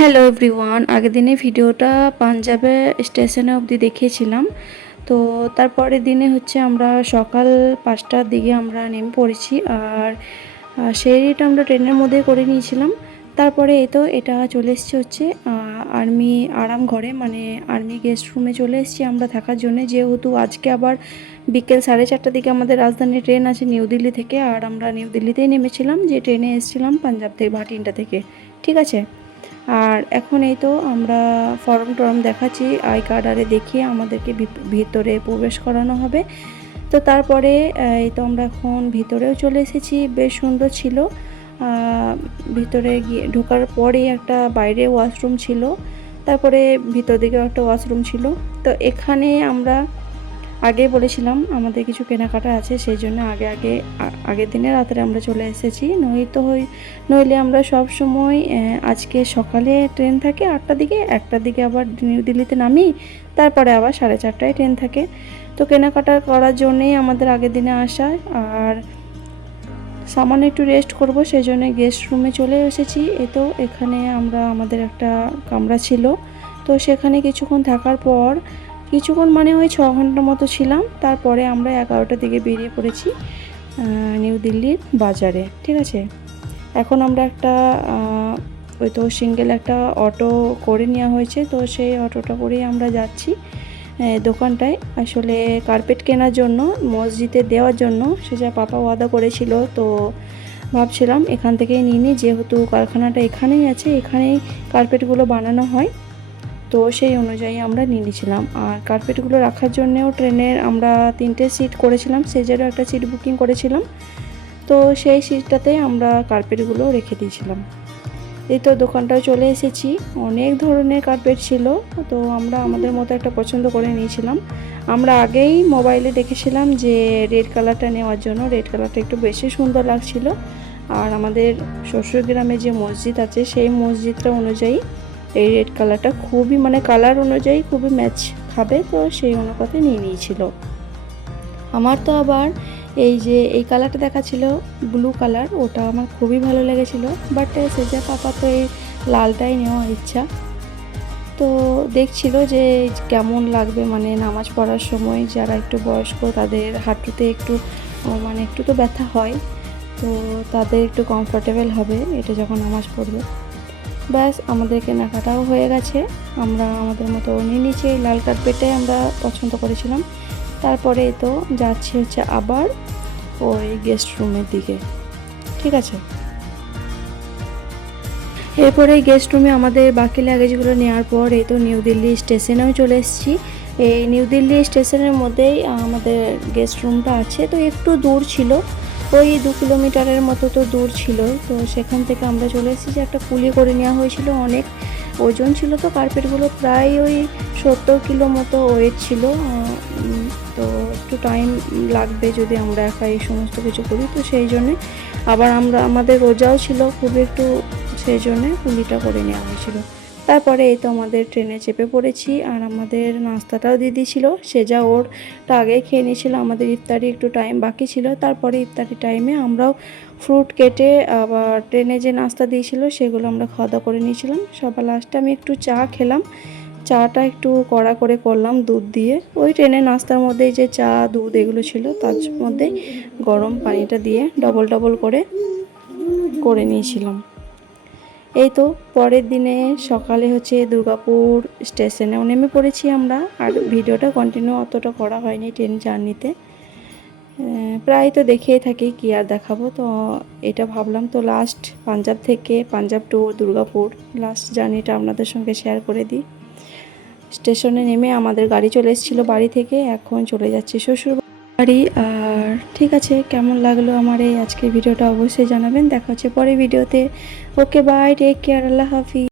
Hello everyone, আগের দিনে ভিডিওটা পাঞ্জাবে স্টেশনে অবধি দেখিয়েছিলাম। তো তারপরের দিনে হচ্ছে আমরা সকাল 5টার দিকে আমরা নেমে পড়েছি। আর সেইটা আমরা ট্রেনের মধ্যে করে নিয়েছিলাম। তারপরে এটা চলে এসেছি হচ্ছে আর্মি আরাম ঘরে, মানে আর্মি গেস্ট রুমে চলে এসেছি আমরা থাকার জন্য। যেহেতু আজকে আবার বিকেল 4:30টার দিকে আমাদের রাজধানী ট্রেন আছে নিউ দিল্লি থেকে, আর আমরা নিউ দিল্লিতেই নেমেছিলাম, যে ট্রেনে এসেছিলাম পাঞ্জাব থেকে ভাটিন্ডা থেকে। ঠিক আছে। আর এখন এই তো আমরা ফর্ম দেখাচ্ছি, আই কার্ড আরে দেখিয়ে আমাদেরকে ভিতরে প্রবেশ করানো হবে। তো তারপরে এই তো আমরা এখন ভিতরেও চলে এসেছি। বেশ সুন্দর ছিল। ভিতরে গিয়ে ঢোকার পরেই একটা বাইরে ওয়াশরুম ছিল, তারপরে ভিতর দিকেও একটা ওয়াশরুম ছিল। তো এখানে আমরা আগে বলেছিলাম আমাদের কিছু কেনাকাটা আছে, সেই জন্য আগের দিনে রাত্রে আমরা চলে এসেছি। নইলে আমরা সব সময় আজকে সকালে ট্রেন থাকে 8টার দিকে, 1টার দিকে আবার নিউ দিল্লিতে নামি, তারপরে আবার 4:30টায় ট্রেন থাকে। তো কেনাকাটা করার জন্যেই আমাদের আগের দিনে আসা। আর সামান্য একটু রেস্ট করব, সেই জন্য গেস্ট রুমে চলে এসেছি। তো এখানে আমাদের একটা কামরা ছিল, তো সেখানে কিছুক্ষণ থাকার পর, কিছুক্ষণ মানে ওই 6 ঘন্টার মতো ছিলাম। তারপরে আমরা 11টার দিকে বেরিয়ে পড়েছি নিউ দিল্লির বাজারে। ঠিক আছে। এখন আমরা একটা ওই তো সিঙ্গেল একটা অটো করে নেওয়া হয়েছে, তো সেই অটোটা করেই আমরা যাচ্ছি দোকানটায়। আসলে কার্পেট কেনার জন্য, মসজিদে দেওয়ার জন্য, সে যা পাপা ওয়াদা করেছিল। তো ভাবছিলাম এখান থেকেই নিয়ে নিই, যেহেতু কারখানাটা এখানেই আছে, এখানেই কার্পেটগুলো বানানো হয়। তো সেই অনুযায়ী আমরা নিয়ে নিয়েছিলাম। আর কার্পেটগুলো রাখার জন্যেও ট্রেনের আমরা 3টে সিট করেছিলাম, সেজেরও একটা সিট বুকিং করেছিলাম। তো সেই সিটটাতে আমরা কার্পেটগুলো রেখে দিয়েছিলাম। এই তো দোকানটাও চলে এসেছি, অনেক ধরনের কার্পেট ছিল। তো আমরা আমাদের মতো একটা পছন্দ করে নিয়েছিলাম। আমরা আগেই মোবাইলে দেখেছিলাম যে রেড কালারটা নেওয়ার জন্য, রেড কালারটা একটু বেশি সুন্দর লাগছিল। আর আমাদের শ্বশুর গ্রামে যে মসজিদ আছে, সেই মসজিদটা অনুযায়ী এই রেড কালারটা খুবই, মানে কালার অনুযায়ী খুবই ম্যাচ খাবে, তো সেই অনুপাতে নিয়ে নিয়েছিল। আমার তো আবার এই কালারটা দেখাচ্ছিল ব্লু কালার, ওটা আমার খুবই ভালো লেগেছিল। বাট সেজা পাপা তো এই লালটাই নেওয়ার ইচ্ছা। তো দেখছিল যে কেমন লাগবে, মানে নামাজ পড়ার সময় যারা একটু বয়স্ক তাদের হাঁটুতে একটু মানে একটু তো ব্যথা হয়, তো তাদের একটু কমফোর্টেবল হবে এটা যখন নামাজ পড়বে। ব্যাস, আমাদের কেনাকাটাও হয়ে গেছে। আমরা আমাদের মতো নিয়ে নিচে লাল কার্পেটে আমরা পছন্দ করেছিলাম। তারপরে তো যাচ্ছি হচ্ছে আবার ওই গেস্ট রুমের দিকে। ঠিক আছে। এরপরে গেস্ট রুমে আমাদের বাকি লাগেজগুলো নেওয়ার পর এই তো নিউ দিল্লি স্টেশনেও চলে এসেছি। এই নিউ দিল্লি স্টেশনের মধ্যেই আমাদের গেস্ট রুমটা আছে। তো একটু দূর ছিল, ওই 2 কিলোমিটারের মতো তো দূর ছিল। তো সেখান থেকে আমরা চলে এসেছি, একটা কুলি করে নেওয়া হয়েছিল, অনেক ওজন ছিল। তো কার্পেটগুলো প্রায় ওই 70 কিলো মতো ওয়েট ছিল। তো একটু টাইম লাগবে যদি আমরা একা এই সমস্ত কিছু করি, তো সেই জন্যে আবার আমাদের রোজাও ছিল খুব একটু, সেই জন্যে কুলিটা করে নেওয়া হয়েছিল। তারপরে এই তো আমাদের ট্রেনে চেপে পড়েছি, আর আমাদের নাস্তাটাও দিয়ে দিয়েছিল। সেজা ওরটা আগে খেয়ে নিয়েছিল, আমাদের ইফতারি একটু টাইম বাকি ছিল। তারপরে ইফতারি টাইমে আমরাও ফ্রুট কেটে আবার ট্রেনে যে নাস্তা দিয়েছিল সেগুলো আমরা খাওয়া দাওয়া করে নিয়েছিলাম। সবার লাস্টে আমি একটু চা খেলাম। চাটা একটু কড়া করে করলাম দুধ দিয়ে, ওই ট্রেনের নাস্তার মধ্যে যে চা দুধ এগুলো ছিল তার মধ্যে গরম পানিটা দিয়ে ডবল করে করে নিয়েছিলাম। এই তো পরের দিনে সকালে হচ্ছে দুর্গাপুর স্টেশনেও নেমে পড়েছি আমরা। আর ভিডিওটা কন্টিনিউ অতটা করা হয়নি ট্রেন জার্নিতে, প্রায় তো দেখিয়ে থাকি, কি আর দেখাবো। তো এটা ভাবলাম তো last Punjab to Durgapur last জার্নিটা আপনাদের সঙ্গে শেয়ার করে দিই। স্টেশনে নেমে আমাদের গাড়ি চলে এসেছিলো বাড়ি থেকে, এখন চলে যাচ্ছি শ্বশুর বাড়ি। আর ঠিক আছে, কেমন লাগলো আমার এই আজকের ভিডিওটা অবশ্যই জানাবেন। দেখা হচ্ছে পরের ভিডিওতে। ওকে, বাই, টেক কেয়ার, আল্লাহ হাফিজ।